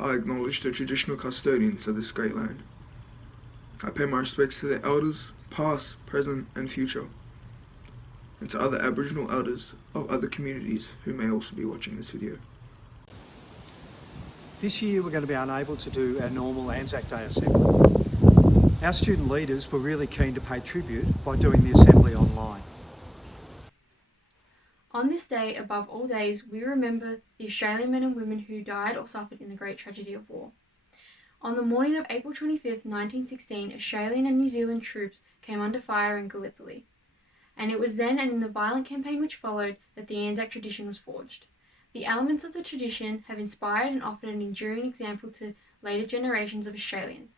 I acknowledge the traditional custodians of this great land. I pay my respects to their elders, past, present, and future, and to other Aboriginal elders of other communities who may also be watching this video. This year we're going to be unable to do our normal Anzac Day assembly. Our student leaders were really keen to pay tribute by doing the assembly online. On this day, above all days, we remember the Australian men and women who died or suffered in the great tragedy of war. On the morning of April 25th, 1916, Australian and New Zealand troops came under fire in Gallipoli. And it was then and in the violent campaign which followed that the Anzac tradition was forged. The elements of the tradition have inspired and offered an enduring example to later generations of Australians.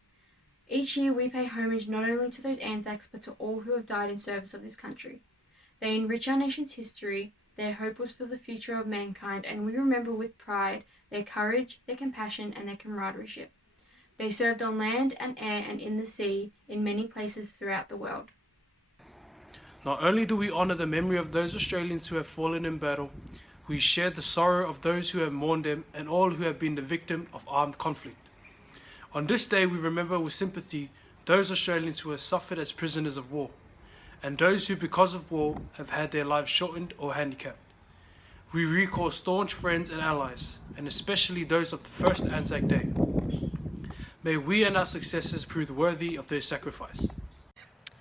Each year we pay homage not only to those Anzacs but to all who have died in service of this country. They enrich our nation's history. Their hope was for the future of mankind, and we remember with pride their courage, their compassion, and their camaraderie. They served on land and air and in the sea in many places throughout the world. Not only do we honour the memory of those Australians who have fallen in battle, we share the sorrow of those who have mourned them and all who have been the victim of armed conflict. On this day we remember with sympathy those Australians who have suffered as prisoners of war, and those who because of war have had their lives shortened or handicapped. We recall staunch friends and allies, and especially those of the first Anzac Day. May we and our successors prove worthy of their sacrifice.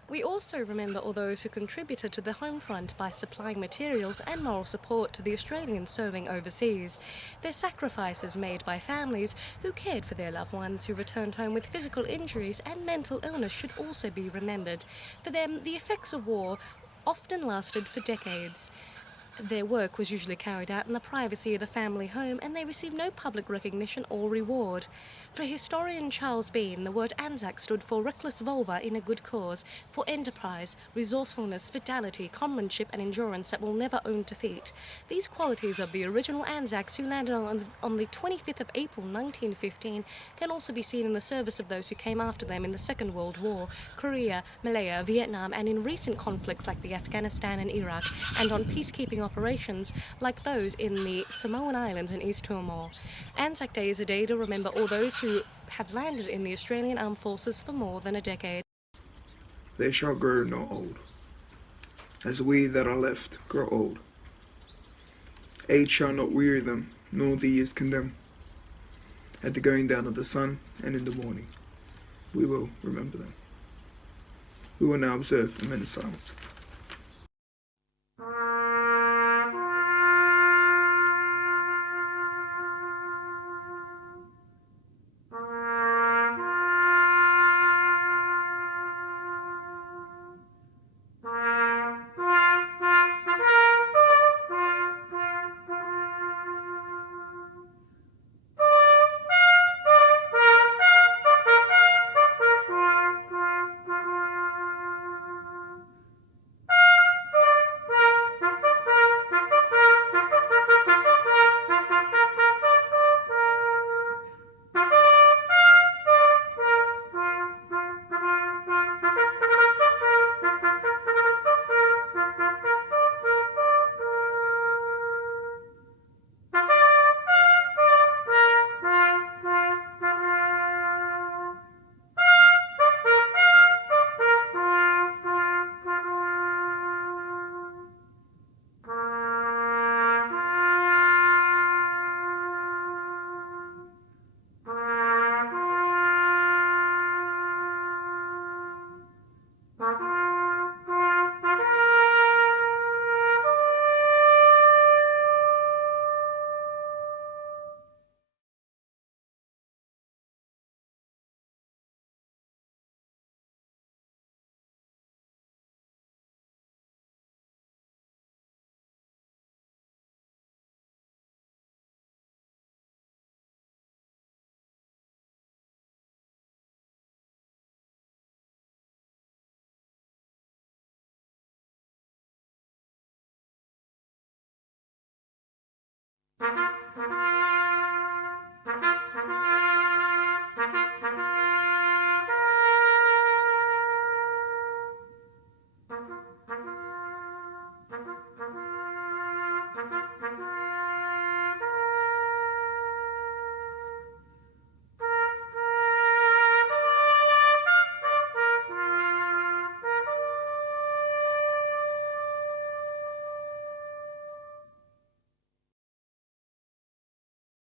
We also remember all those who contributed to the home front by supplying materials and moral support to the Australians serving overseas. Their sacrifices made by families who cared for their loved ones who returned home with physical injuries and mental illness should also be remembered. For them, the effects of war often lasted for decades. Their work was usually carried out in the privacy of the family home, and they received no public recognition or reward. For historian Charles Bean, the word Anzac stood for reckless vulva in a good cause, for enterprise, resourcefulness, fidelity, comradeship and endurance that will never own defeat. These qualities of the original Anzacs who landed on the 25th of April 1915 can also be seen in the service of those who came after them in the Second World War, Korea, Malaya, Vietnam, and in recent conflicts like the Afghanistan and Iraq, and on peacekeeping operations like those in the Samoan Islands and East Timor. Anzac Day is a day to remember all those who have landed in the Australian Armed Forces for more than a decade. They shall grow no old, as we that are left grow old. Age shall not weary them, nor the years condemn. At the going down of the sun and in the morning, we will remember them. We will now observe a minute's silence.